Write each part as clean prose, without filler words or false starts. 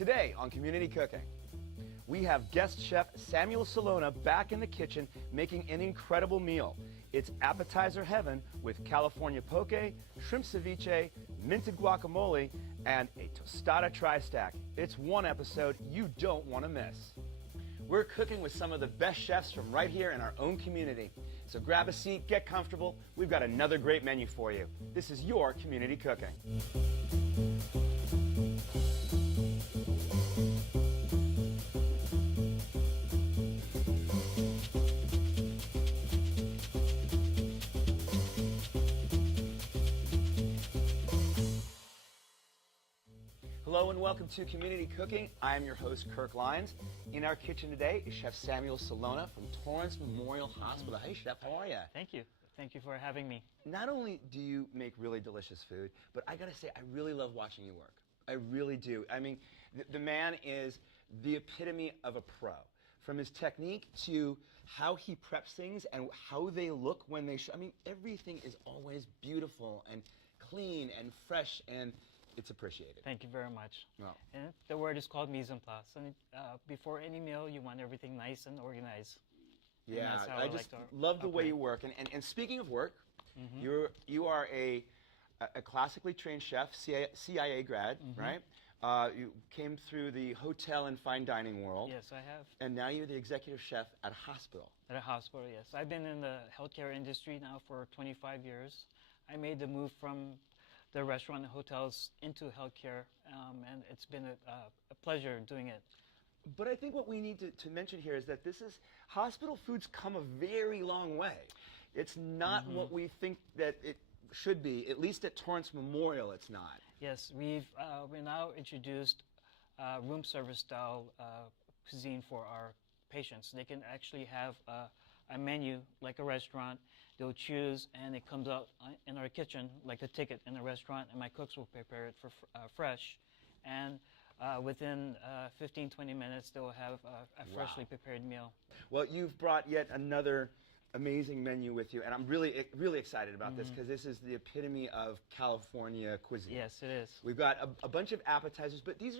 Today on Community Cooking, we have guest chef Samuel Sellona back in the kitchen making an incredible meal. It's appetizer heaven with California poke, shrimp ceviche, minted guacamole, and a tostada tri-stack. It's one episode you don't want to miss. We're cooking with some of the best chefs from right here in our own community. So grab a seat, get comfortable. We've got another great menu for you. This is your Community Cooking. Hello and welcome to Community Cooking. I am your host, Kirk Leins. In our kitchen today is Chef Samuel Sellona from Torrance Memorial Hospital. Hey, Chef, how are you? Thank you. Thank you for having me. Not only do you make really delicious food, but I gotta say, I really love watching you work. I really do. I mean, the man is the epitome of a pro. From his technique to how he preps things and how they look when they I mean, everything is always beautiful and clean and fresh, and it's appreciated. Thank you very much. Well, and the word is called mise en place. And before any meal, you want everything nice and organized. Yeah, and I just love the way you work. And speaking of work, you are a classically trained chef, CIA grad, right? You came through the hotel and fine dining world. Yes, I have. And now you're the executive chef at a hospital. At a hospital, yes. I've been in the healthcare industry now for 25 years. I made the move from the restaurant and hotels into healthcare, and it's been a pleasure doing it. But I think what we need to mention here is that hospital food's come a very long way. It's not what we think that it should be, at least at Torrance Memorial it's not. Yes, we now introduced room service style cuisine for our patients. They can actually have a menu like a restaurant. They'll choose, and it comes out in our kitchen like a ticket in a restaurant, and my cooks will prepare it for fresh. And within 15-20 minutes, they'll have a freshly prepared meal. Well, you've brought yet another amazing menu with you, and I'm really excited about this because this is the epitome of California cuisine. Yes, it is. We've got a bunch of appetizers, but these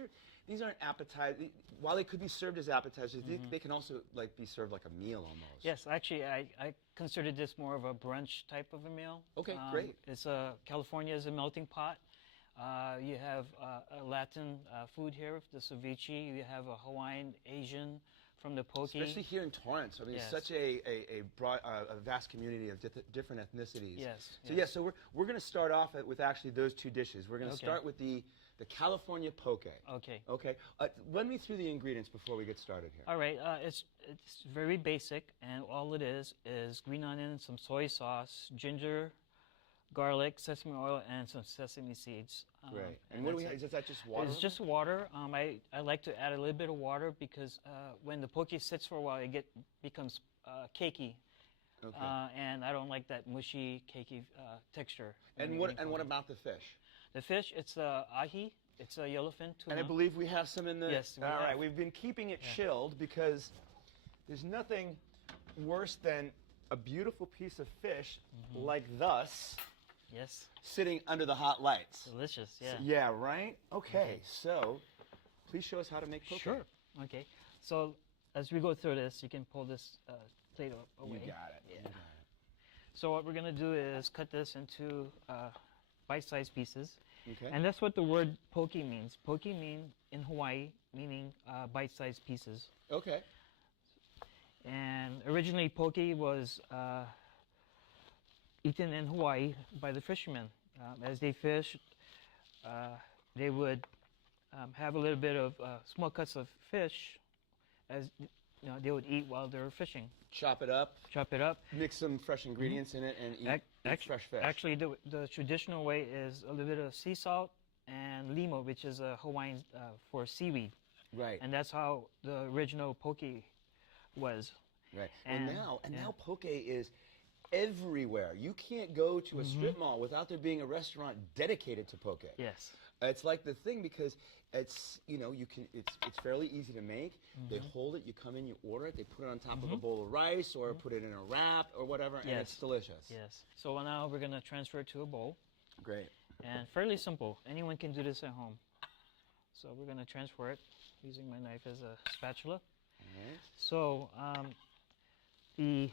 aren't appetizers. While they could be served as appetizers, they can also be served like a meal almost. Yes, actually, I consider this more of a brunch type of a meal. Okay, great. California is a melting pot. You have a Latin food here, the ceviche. You have a Hawaiian, Asian, from the poke. Especially here in Torrance. I mean, it's such a broad, vast community of different ethnicities. Yes. So we're going to start off with actually those two dishes. We're going to start with the California poke. Okay. Okay. Run me through the ingredients before we get started here. All right. It's very basic, and all it is green onion, some soy sauce, ginger, garlic, sesame oil, and some sesame seeds. Right. And what do we have? Is that just water? It's just water. I like to add a little bit of water because when the poke sits for a while, it becomes cakey. Okay. And I don't like that mushy, cakey texture. And what about the fish? The fish, it's ahi. It's a yellowfin tuna. And I believe we have some in the... Yes, we All have. right. We've been keeping it chilled because there's nothing worse than a beautiful piece of fish like thus. Yes. Sitting under the hot lights. Delicious, yeah. Yeah, right? Okay, so please show us how to make poke. Sure. Okay. So as we go through this, you can pull this plate away. You got it. Yeah. You got it. So what we're going to do is cut this into bite-sized pieces. Okay. And that's what the word poke means. Poke means in Hawaii, meaning bite-sized pieces. Okay. And originally poke was eaten in Hawaii by the fishermen. As they fish, they would have a little bit of small cuts of fish, as they would eat while they were fishing. Chop it up. Chop it up. Mix some fresh ingredients in it and eat fresh fish. Actually, the traditional way is a little bit of sea salt and limo, which is a Hawaiian for seaweed. Right. And that's how the original poke was. Right. And now poke is everywhere. You can't go to a strip mall without there being a restaurant dedicated to poke. Yes. It's like the thing because it's it's fairly easy to make. They hold it, you come in, you order it, they put it on top of a bowl of rice or put it in a wrap or whatever, and it's delicious. Yes. So now we're going to transfer it to a bowl. Great. And fairly simple. Anyone can do this at home. So we're going to transfer it using my knife as a spatula. All right. So the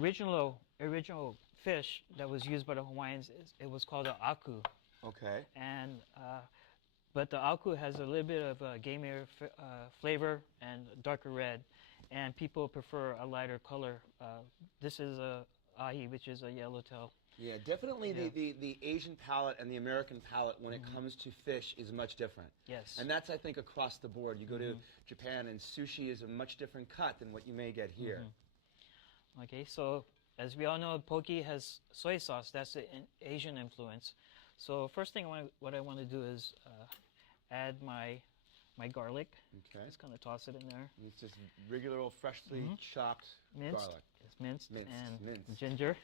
original fish that was used by the Hawaiians, it was called an aku. Okay. And but the aku has a little bit of a gamier flavor and darker red, and people prefer a lighter color. This is a ahi, which is a yellowtail. Yeah, definitely Yeah. the Asian palate and the American palate when it comes to fish is much different. Yes. And that's, I think, across the board. You go to Japan and sushi is a much different cut than what you may get here. Okay, so as we all know, poke has soy sauce. That's an Asian influence. So first thing what I want to do is add my garlic. Okay. Just kind of toss it in there. It's just regular old freshly chopped Minced. garlic. It's minced. Minced, And minced. ginger.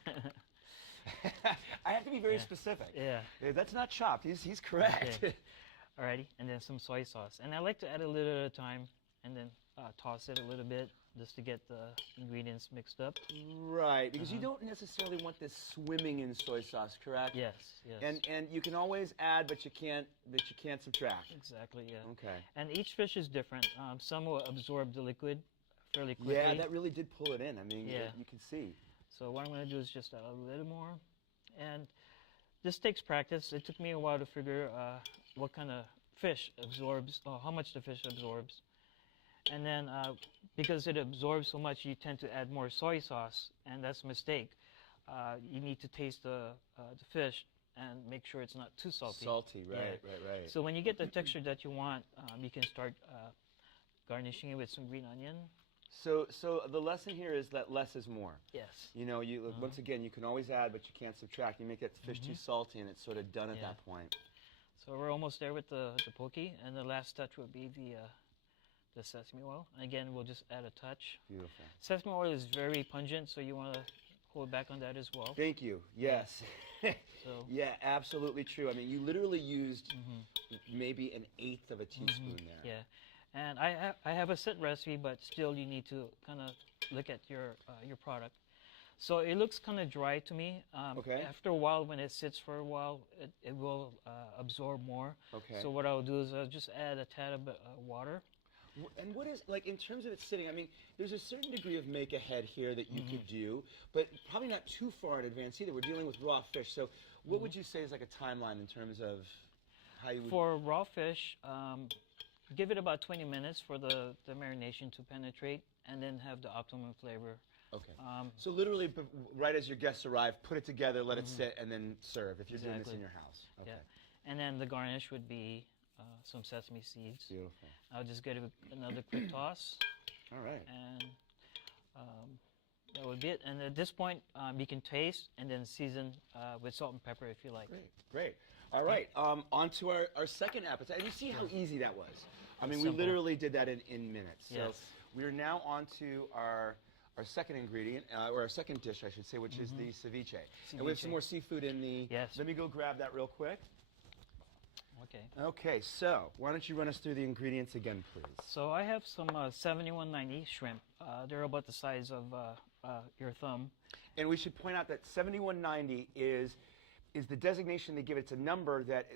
I have to be very specific. Yeah. That's not chopped. He's correct. Okay. Alrighty, and then some soy sauce. And I like to add a little at a time, and then toss it a little bit just to get the ingredients mixed up. Right, because you don't necessarily want this swimming in soy sauce, correct? Yes, yes. And you can always add, but you can't subtract. Exactly, yeah. Okay. And each fish is different. Some will absorb the liquid fairly quickly. Yeah, that really did pull it in. I mean, Yeah. you can see. So what I'm going to do is just add a little more. And this takes practice. It took me a while to figure what kind of fish absorbs, how much the fish absorbs. And then because it absorbs so much, you tend to add more soy sauce, and that's a mistake. You need to taste the fish and make sure it's not too salty. Salty, right, Yeah. right. So when you get the texture that you want, you can start garnishing it with some green onion. So the lesson here is that less is more. Yes. You know, once again, you can always add, but you can't subtract. You make that fish too salty, and it's sort of done at that point. So we're almost there with the poke, and the last touch would be the sesame oil. And again, we'll just add a touch. Beautiful. Sesame oil is very pungent, so you want to hold back on that as well. Thank you. Yes. So Yeah, absolutely true. I mean, you literally used maybe an eighth of a teaspoon there. yeah, and I have a set recipe, but still you need to kind of look at your product. So it looks kind of dry to me. Okay. After a while, when it sits for a while, it will absorb more. Okay. So what I'll do is I'll just add a tad of water. And what is, like, in terms of it sitting, I mean, there's a certain degree of make ahead here that you could do, but probably not too far in advance either. We're dealing with raw fish. So what would you say is like a timeline in terms of how you would... For raw fish, give it about 20 minutes for the marination to penetrate, and then have the optimum flavor. Okay. So literally, right as your guests arrive, put it together, let it sit, and then serve if you're doing this in your house. Okay. Yeah. And then the garnish would be some sesame seeds. Beautiful. I'll just give it another quick toss. All right. And that would be it. And at this point, you can taste and then season with salt and pepper if you like. Great, great. All right, on to our second appetizer. And you see how easy that was. I mean, Simple. we literally did that in minutes. So Yes. we are now on to our second ingredient, or our second dish, I should say, which is the ceviche. And we have some Ceviche. more seafood in the... Yes. Let me go grab that real quick. Okay. Okay, so why don't you run us through the ingredients again, please? So I have some 7190 shrimp. They're about the size of your thumb. And we should point out that 7190 is the designation they give it. It's a number that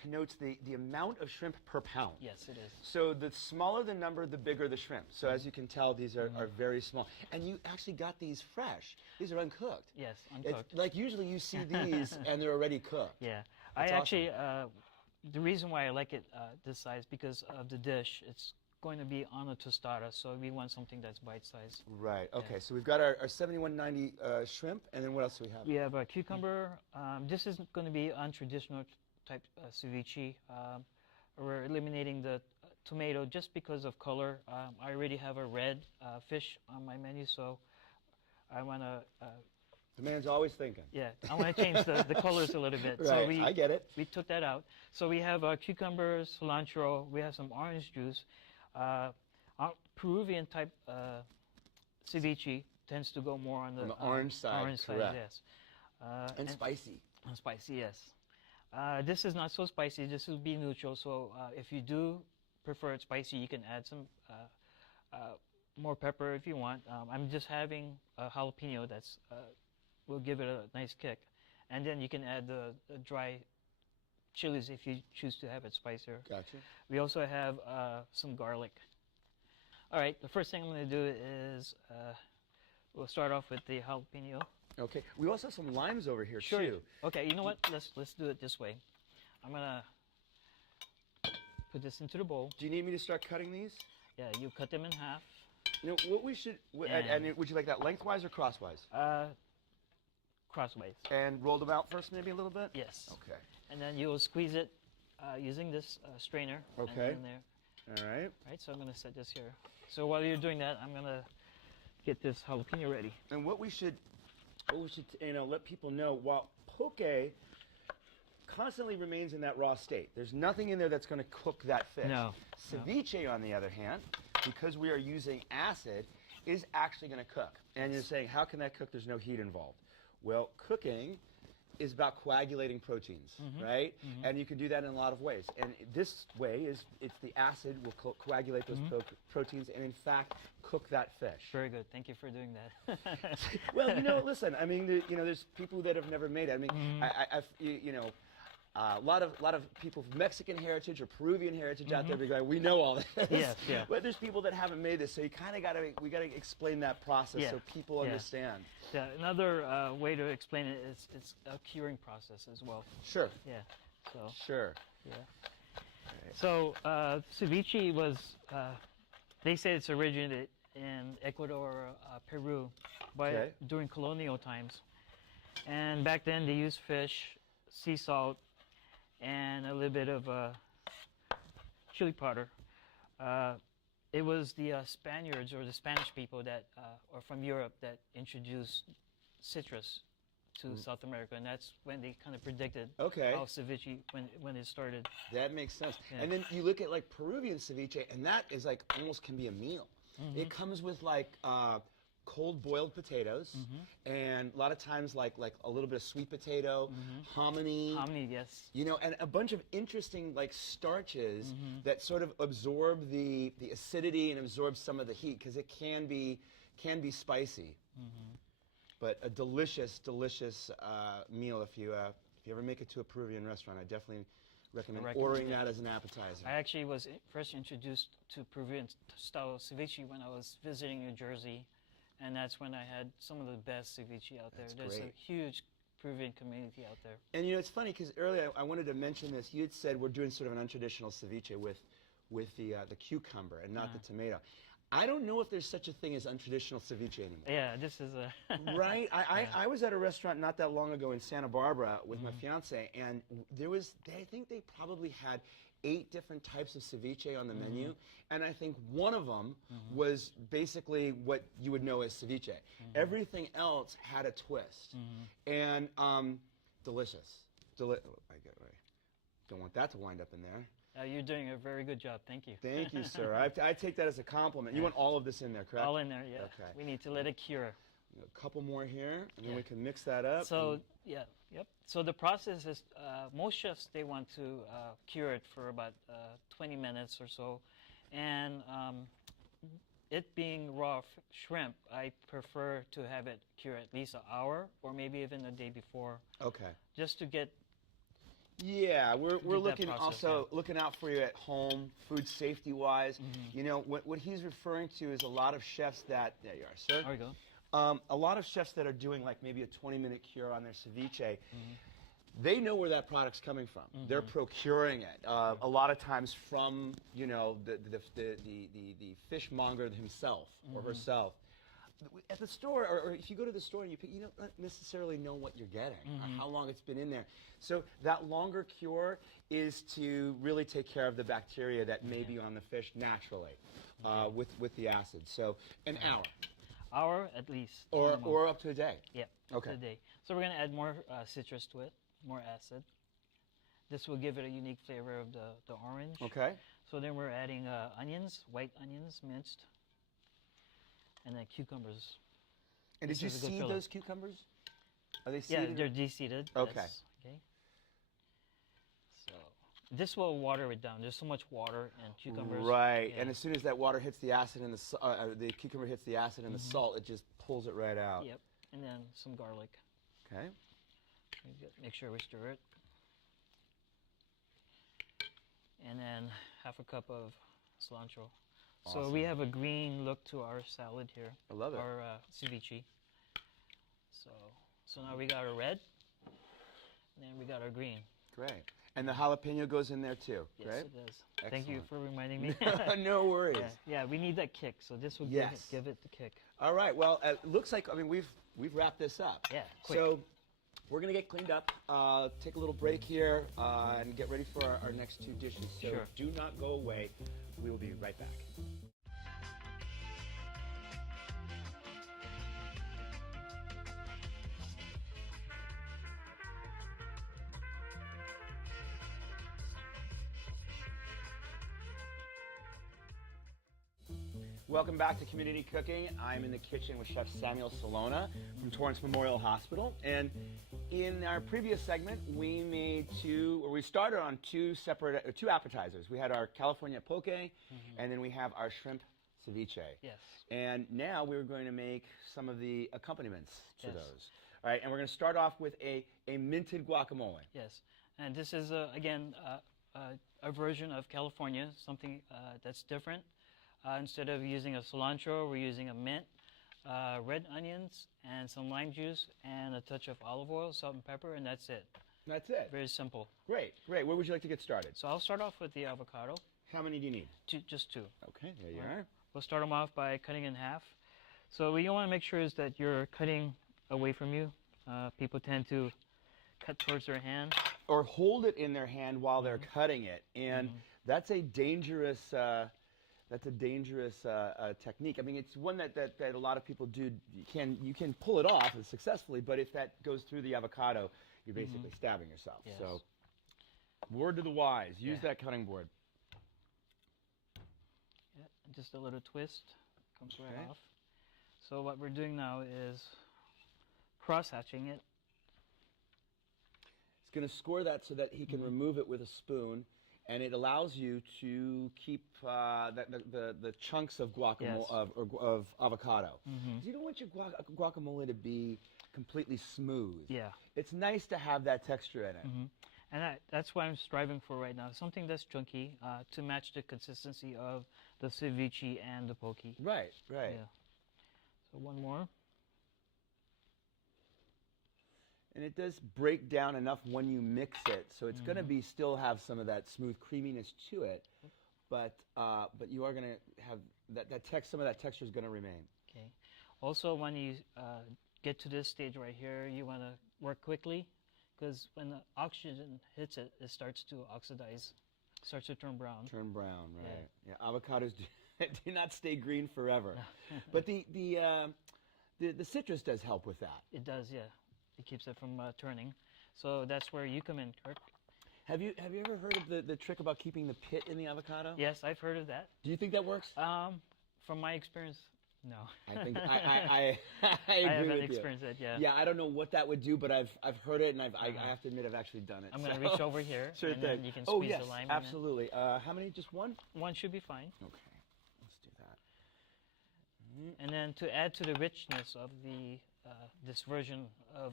connotes the amount of shrimp per pound. Yes, it is. So the smaller the number, the bigger the shrimp. So as you can tell, these are very small. And you actually got these fresh. These are uncooked. Yes, It's uncooked. like usually you see these and they're already cooked. Yeah. That's I actually, the reason why I like it this size, because of the dish, it's going to be on a tostada, so we want something that's bite-sized. Right, okay. So we've got our 7190 shrimp, and then what else do we have? We have a cucumber. This is going to be untraditional type ceviche. We're eliminating the tomato just because of color. I already have a red fish on my menu, so I want to... The man's always thinking. yeah, I want to change the colors a little bit. Right, So I get it. we took that out. So we have cucumbers, cilantro, we have some orange juice. Peruvian type ceviche tends to go more on the orange side, correct. Yes. And spicy. And spicy, yes. This is not so spicy. This will be neutral. So if you do prefer it spicy, you can add some more pepper if you want. I'm just having a jalapeno that's will give it a nice kick, and then you can add the dry chilies if you choose to have it spicier. Gotcha. We also have some garlic. All right, the first thing I'm going to do is we'll start off with the jalapeno. Okay. We also have some limes over here Sure. too. Okay, you know what? Let's do it this way. I'm going to put this into the bowl. Do you need me to start cutting these? Yeah, you cut them in half. You know what we should. And would you like that lengthwise or crosswise? Crossways. And roll them out first, maybe a little bit. Yes. Okay. And then you'll squeeze it using this strainer. Okay. In there. All right. Right. So I'm going to set this here. So while you're doing that, I'm going to get this jalapeno ready. And what we should let people know, while poke constantly remains in that raw state, there's nothing in there that's going to cook that fish. No. Ceviche, on the other hand, because we are using acid, is actually going to cook. And you're saying, how can that cook? There's no heat involved. Well, cooking is about coagulating proteins, right? And you can do that in a lot of ways. And this way it's the acid will coagulate those proteins and, in fact, cook that fish. Very good. Thank you for doing that. Well, listen. I mean, there's people that have never made it. I mean, a lot of people of Mexican heritage or Peruvian heritage out there be going, we know all this. Yes, yeah. But there's people that haven't made this, so you kind of we got to explain that process so people understand. Yeah. Another way to explain it is it's a curing process as well. Sure. Yeah. So. Sure. Yeah. Right. So ceviche was, they say it's originated in Ecuador, Peru, during colonial times, and back then they used fish, sea salt, and a little bit of chili powder. It was the Spaniards or the Spanish people that, or from Europe, that introduced citrus to South America, and that's when they kind of predicted how ceviche, when it started. That makes sense. Yeah. And then you look at like Peruvian ceviche, and that is like almost can be a meal. It comes with like cold boiled potatoes, and a lot of times like a little bit of sweet potato, hominy. Hominy, yes. And a bunch of interesting like starches that sort of absorb the acidity and absorb some of the heat, because it can be spicy. But a delicious meal if you ever make it to a Peruvian restaurant. I definitely recommend ordering that as an appetizer. I actually was first introduced to Peruvian style ceviche when I was visiting New Jersey. And that's when I had some of the best ceviche out there. There's a huge Peruvian community out there. And it's funny because earlier I wanted to mention this. You had said we're doing sort of an untraditional ceviche with the cucumber and not the tomato. I don't know if there's such a thing as untraditional ceviche anymore. Yeah, this is a... Right? I was at a restaurant not that long ago in Santa Barbara with my fiance, and I think they probably had 8 different types of ceviche on the menu, and I think one of them was basically what you would know as ceviche. Everything else had a twist, and delicious. I don't want that to wind up in there. You're doing a very good job. Thank you. Thank you, sir. I take that as a compliment. You want all of this in there, correct? All in there, yeah. Okay. We need to let it cure. A couple more here, and then we can mix that up. So, yep. So the process is, most chefs, they want to cure it for about 20 minutes or so. And it being raw shrimp, I prefer to have it cure at least an hour or maybe even a day before. Okay. Just to get... Yeah, we're looking looking out for you at home, food safety wise. What he's referring to is a lot of chefs that, there you are, sir. There we go. A lot of chefs that are doing like maybe a 20-minute cure on their ceviche, they know where that product's coming from. They're procuring it a lot of times from the fishmonger himself or herself. At the store, or if you go to the store and you pick, you don't necessarily know what you're getting or how long it's been in there. So that longer cure is to really take care of the bacteria that may be on the fish naturally with the acid. So an hour. Hour at least. Or up to a day. Yeah, up to a day. So we're going to add more citrus to it, more acid. This will give it a unique flavor of the orange. Okay. So then we're adding onions, white onions, minced. And then cucumbers. And did you seed those cucumbers? Are they seeded? Yeah, they're de-seeded. Okay. Okay. So this will water it down. There's so much water and cucumbers. Right. Yeah. And as soon as that water hits the acid and the cucumber hits the acid and the salt, it just pulls it right out. Yep. And then some garlic. Okay. Make sure we stir it. and then half a cup of cilantro. Awesome. So we have a green look to our salad here. I love it. Our ceviche. So now we got our red, and then we got our green. Great. And the jalapeno goes in there too, Yes, right? it does. Thank you for reminding me. No worries. Yeah, we need that kick, so this will Yes. give it the kick. All right. Well, it looks like we've wrapped this up. Yeah, quick. So we're gonna get cleaned up, take a little break here, and get ready for our next two dishes. So Sure. do not go away. We will be right back. Welcome back to Community Cooking. I'm in the kitchen with Chef Samuel Sellona from Torrance Memorial Hospital. And in our previous segment, we started on two appetizers. We had our California poke, and then we have our shrimp ceviche. Yes. And now we're going to make some of the accompaniments to Yes. those. All right, and we're going to start off with a minted guacamole. Yes, and this is, again, a version of California, something that's different. Instead of using a cilantro, we're using a mint, red onions, and some lime juice, and a touch of olive oil, salt and pepper, and that's it. That's it. Very simple. Great, great. Where would you like to get started? So I'll start off with the avocado, How many do you need? just two. Okay, there you Right. are. We'll start them off by cutting in half. So what you want to make sure is that you're cutting away from you. People tend to cut towards their hand. Or hold it in their hand while they're cutting it, and that's a dangerous. That's a dangerous technique. I mean, it's one that a lot of people do. You can pull it off successfully, but if that goes through the avocado, you're basically stabbing yourself. Yes. So, word to the wise: use Yeah. that cutting board. Yeah, just a little twist, comes right Okay. off. So what we're doing now is cross-hatching it. It's going to score that so that he can remove it with a spoon, and it allows you to keep the chunks of guacamole Yes. of avocado. 'Cause you don't want your guacamole to be completely smooth. Yeah. It's nice to have that texture in it. And that's what I'm striving for right now. Something that's chunky to match the consistency of the ceviche and the poke. Right, right. Yeah. So one more. And it does break down enough when you mix it, so it's going to be still have some of that smooth creaminess to it, but you are going to have some of that texture is going to remain. Okay. Also, when you get to this stage right here, you want to work quickly, because when the oxygen hits it, it starts to oxidize, starts to turn brown. Turn brown, right? Yeah, avocados do not stay green forever, but the citrus does help with that. It does, yeah. It keeps it from turning. So that's where you come in, Kirk. Have you ever heard of the trick about keeping the pit in the avocado? Yes, I've heard of that. Do you think that works? From my experience, no. I think I agree I haven't with you. experienced it, yeah. Yeah, I don't know what that would do, but I've heard it, and I have to admit I've actually done it. I'm going to so- reach over here, Sure and thing. then you can Oh squeeze yes, the lime absolutely. How many? Just one? in. One should be fine. Okay, let's do that. And then to add to the richness of the this version of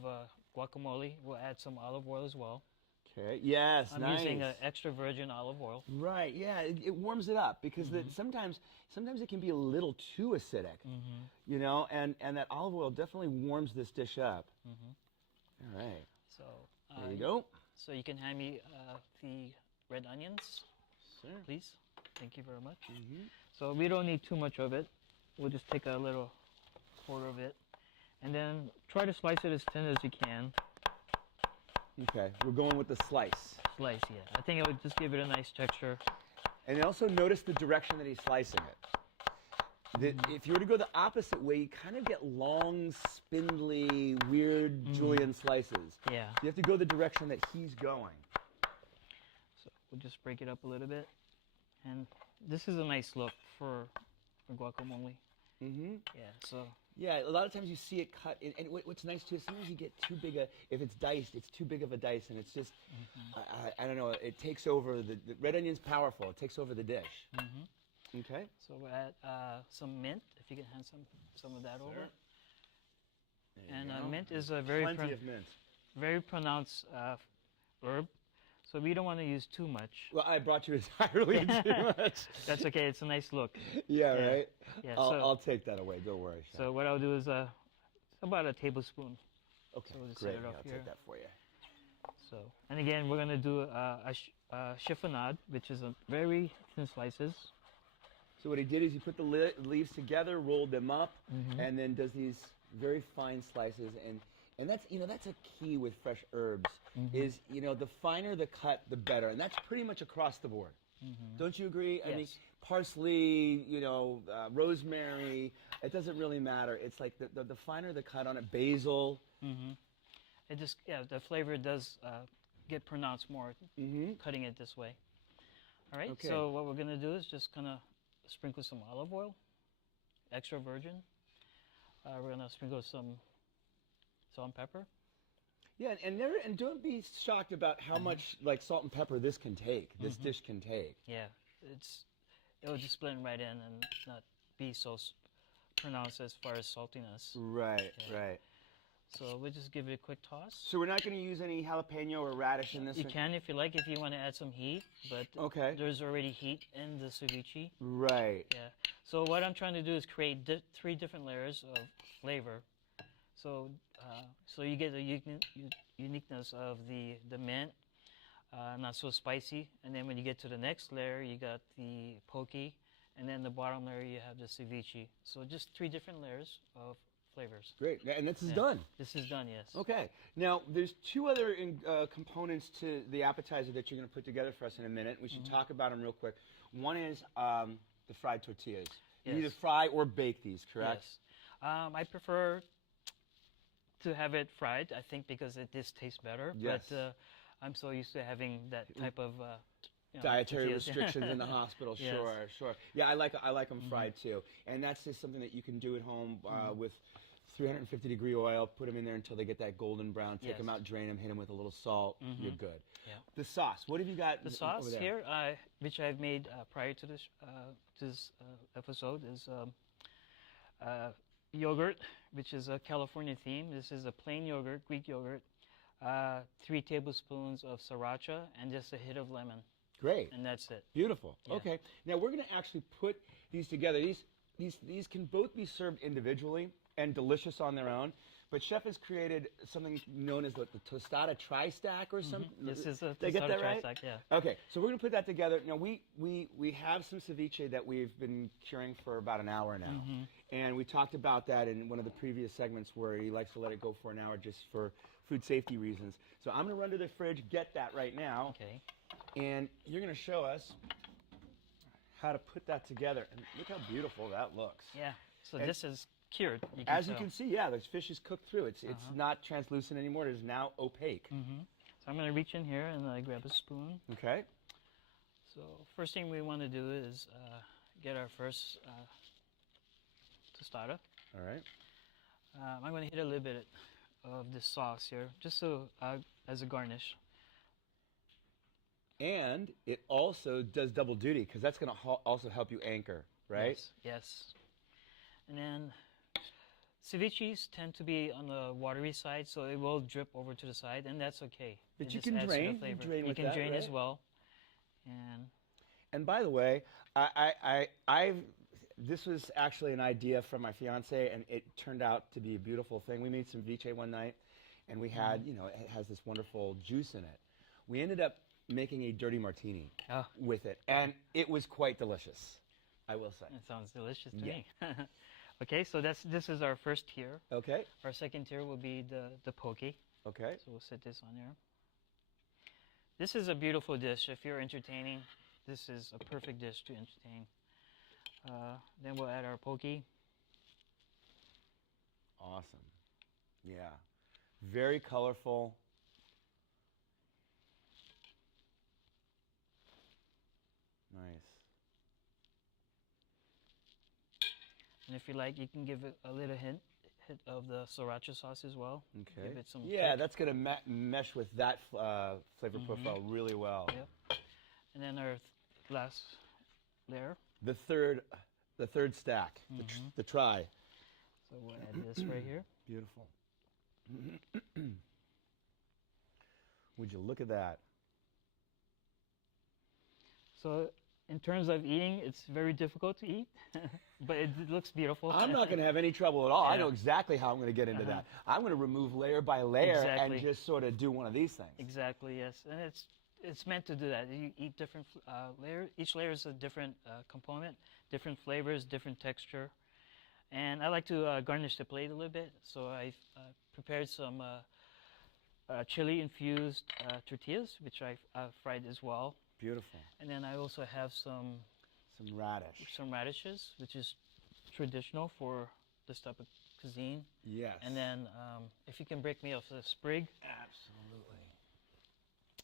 guacamole, we'll add some olive oil as well. Okay. Yes. I'm nice. using extra virgin olive oil. Right. Yeah. It warms it up because sometimes it can be a little too acidic. You know, and that olive oil definitely warms this dish up. All right. So There you go. So you can hand me the red onions, Sure. please. Thank you very much. So we don't need too much of it. We'll just take a little quarter of it, and then try to slice it as thin as you can. Okay. We're going with the slice. Slice, yeah. I think it would just give it a nice texture. And also notice the direction that he's slicing it. If you were to go the opposite way, you kind of get long, spindly, weird julienne slices. Yeah. You have to go the direction that he's going. So we'll just break it up a little bit. And this is a nice look for guacamole. Yeah, so. Yeah, a lot of times you see it cut, and what's nice too is sometimes you get too big if it's diced, it's too big of a dice, and it's just, I don't know, it takes over, the red onion's powerful, it takes over the dish. Okay. So we'll add some mint, if you can hand some of that over. And mint is a Plenty of mint. very pronounced herb. So we don't want to use too much. Well, I brought you entirely too much. That's okay. It's a nice look. Yeah, Yeah. right? Yeah. I'll take that away. Don't worry, Chef. So what I'll do is about a tablespoon. Okay, so we'll just great. set it off I'll here. take that for you. So, and again, we're going to do a chiffonade, which is a very thin slices. So what he did is he put the leaves together, rolled them up, and then does these very fine slices. And that's, that's a key with fresh herbs, is, the finer the cut, the better. And that's pretty much across the board. Don't you agree? I mean, Yes. parsley, rosemary, it doesn't really matter. It's like the finer the cut on it, basil. It just, the flavor does get pronounced more cutting it this way. All right, Okay. so what we're going to do is just kind of sprinkle some olive oil, extra virgin. We're going to sprinkle some salt and pepper. Yeah, and don't be shocked about how much like salt and pepper this can take. This dish can take. Yeah, it'll just blend right in and not be so pronounced as far as saltiness. Right, right. So we'll just give it a quick toss. So we're not going to use any jalapeno or radish in this? You can if you like, if you want to add some heat, but Okay. there's already heat in the ceviche. Right. Yeah. So what I'm trying to do is create 3 different layers of flavor. So so you get the uniqueness of the mint, not so spicy, and then when you get to the next layer, you got the poke, and then the bottom layer you have the ceviche. So just 3 different layers of flavors. Great. And this is done. This is done, yes. Okay. Now, there's 2 other components to the appetizer that you're going to put together for us in a minute. We should talk about them real quick. One is the fried tortillas. You Yes. either fry or bake these, correct? Yes. I prefer to have it fried, I think, because it just tastes better. Yes. But I'm so used to having that type of Dietary tortillas. restrictions in the hospital. Yes. Sure. Yeah, I like them fried too. And that's just something that you can do at home with 350-degree oil. Put them in there until they get that golden brown. Take Yes. them out, drain them, hit them with a little salt. You're good. Yeah. The sauce. What have you got? The sauce over there? here, which I've made prior to this episode, is yogurt, which is a California theme. This is a plain yogurt, Greek yogurt, 3 tablespoons of sriracha, and just a hit of lemon. Great. And that's it. Beautiful. Yeah. Okay. Now we're going to actually put these together. These can both be served individually and delicious on their own. But Chef has created something known as the tostada tri-stack or something. This is a Did I get that tostada right? tri-stack, yeah. Okay. So we're going to put that together. Now we have some ceviche that we've been curing for about an hour now. And we talked about that in one of the previous segments where he likes to let it go for an hour just for food safety reasons. So I'm going to run to the fridge, get that right now. Okay. And you're going to show us how to put that together. And look how beautiful that looks. Yeah. So And this is cured. As you can see, yeah, the fish is cooked through. It's not translucent anymore. It is now opaque. So I'm going to reach in here and grab a spoon. Okay. So first thing we want to do is get our first tostada. All right. I'm going to hit a little bit of this sauce here, just so as a garnish. And it also does double duty because that's going to also help you anchor, right? Yes. And then ceviches tend to be on the watery side, so it will drip over to the side, and that's okay. But It you just can adds to the drain. You flavor. drain You with can that, drain as right? well. And by the way, this was actually an idea from my fiance, and it turned out to be a beautiful thing. We made some ceviche one night, and we had, it has this wonderful juice in it. We ended up making a dirty martini with it, and it was quite delicious, I will say. It sounds delicious to Yeah. me. Okay, so this is our first tier. Okay. Our second tier will be the poke. Okay. So we'll set this on there. This is a beautiful dish. If you're entertaining, this is a perfect dish to entertain. Then we'll add our poke. Awesome. Yeah. Very colorful. Nice. And if you like, you can give it a little hint of the sriracha sauce as well. Okay. Give it some Yeah, kick. that's going to mesh with that flavor profile really well. Yep. And then our last layer. The third stack, the try. So we'll add this right here. Beautiful. Would you look at that? So in terms of eating, it's very difficult to eat, but it looks beautiful. I'm not going to have any trouble at all. I Yeah. know exactly how I'm going to get into that. I'm going to remove layer by layer Exactly. and just sort of do one of these things. Exactly, yes. And it's meant to do that. You eat different layers. Each layer is a different component, different flavors, different texture. And I like to garnish the plate a little bit. So I've prepared some chili-infused tortillas, which I've fried as well. Beautiful. And then I also have some radishes, which is traditional for this type of cuisine. Yes. And then if you can break me off the sprig, Absolutely.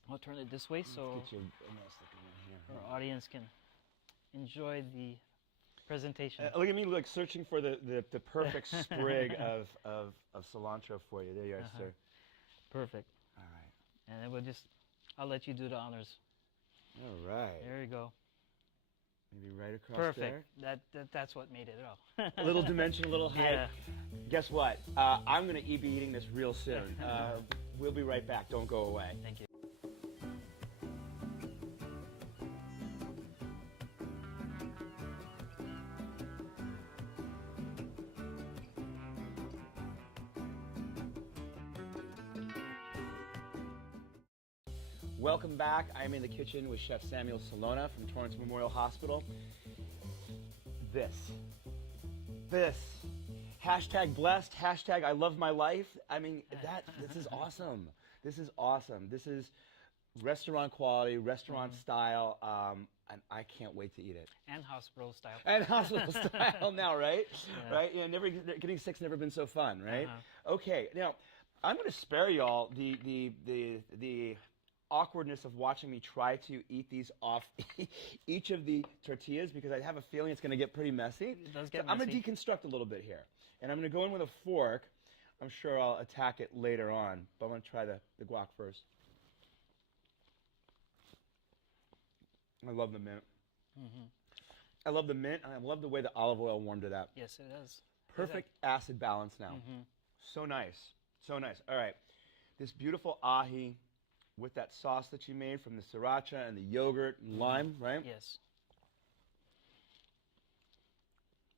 I'll turn it this way so Get you a nice looking one here. our audience can enjoy the presentation. Look at me, like searching for the perfect sprig of cilantro for you. There you are, sir. Perfect. All right. And then I'll let you do the honors. All right. There you go. Maybe right across Perfect. there. That's what made it all. A little dimension, a little height. Yeah. Guess what? I'm going to be eating this real soon. We'll be right back. Don't go away. Thank you. Welcome back. I'm in the kitchen with Chef Samuel Sellona from Torrance Memorial Hospital. This. Hashtag blessed, hashtag I love my life. I mean, this is awesome. This is awesome. This is restaurant quality, restaurant style, and I can't wait to eat it. And hospital style. And hospital style now, right? Yeah. Right? Yeah, getting sick's never been so fun, right? Okay, now I'm going to spare y'all the awkwardness of watching me try to eat these off each of the tortillas because I have a feeling it's going to get pretty messy. It does get I'm messy. going to deconstruct a little bit here. And I'm going to go in with a fork. I'm sure I'll attack it later on, but I'm going to try the guac first. I love the mint. I love the mint, and I love the way the olive oil warmed it up. Yes, it does. Perfect acid balance now. So nice. So nice. All right. This beautiful ahi with that sauce that you made from the sriracha and the yogurt and lime, right? Yes.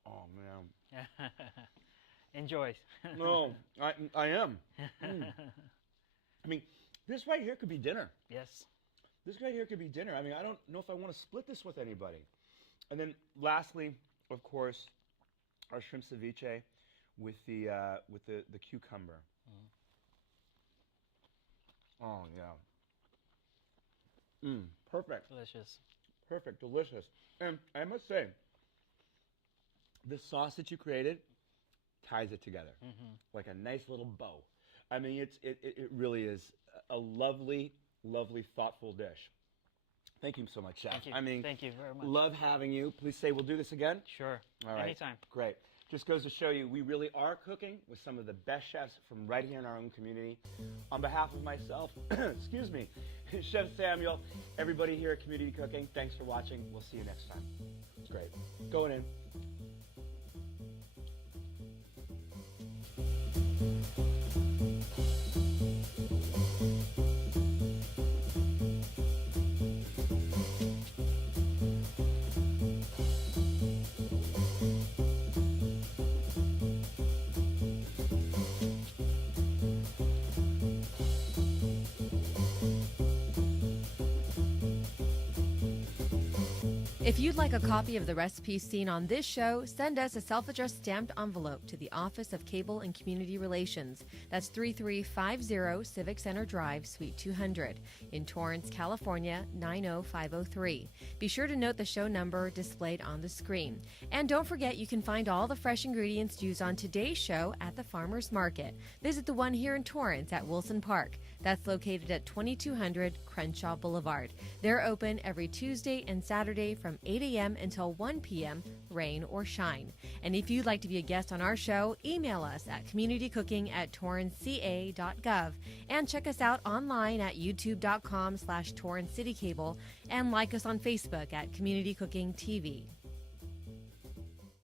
Oh, man. Enjoy. No, I am. I mean, this right here could be dinner. Yes. This right here could be dinner. I mean, I don't know if I want to split this with anybody. And then lastly, of course, our shrimp ceviche with the cucumber. Oh, yeah. Perfect. Delicious. Perfect. Delicious. And I must say, the sauce that you created ties it together like a nice little bow. I mean, it really is a lovely, lovely, thoughtful dish. Thank you so much, Chef. Thank you. I mean, Thank you very much. love having you. Please say we'll do this again. Sure. All right. Anytime. Great. Just goes to show you we really are cooking with some of the best chefs from right here in our own community. On behalf of myself, excuse me, Chef Samuel, everybody here at Community Cooking, thanks for watching. We'll see you next time. It's great. Going in. If you'd like a copy of the recipes seen on this show, send us a self-addressed stamped envelope to the Office of Cable and Community Relations. That's 3350 Civic Center Drive, Suite 200, in Torrance, California, 90503. Be sure to note the show number displayed on the screen. And don't forget you can find all the fresh ingredients used on today's show at the Farmers Market. Visit the one here in Torrance at Wilson Park. That's located at 2200 Crenshaw Boulevard. They're open every Tuesday and Saturday from 8 a.m. until 1 p.m., rain or shine. And if you'd like to be a guest on our show, email us at communitycooking@torranceca.gov and check us out online at youtube.com/Torrance CitiCABLE and like us on Facebook at Community Cooking TV.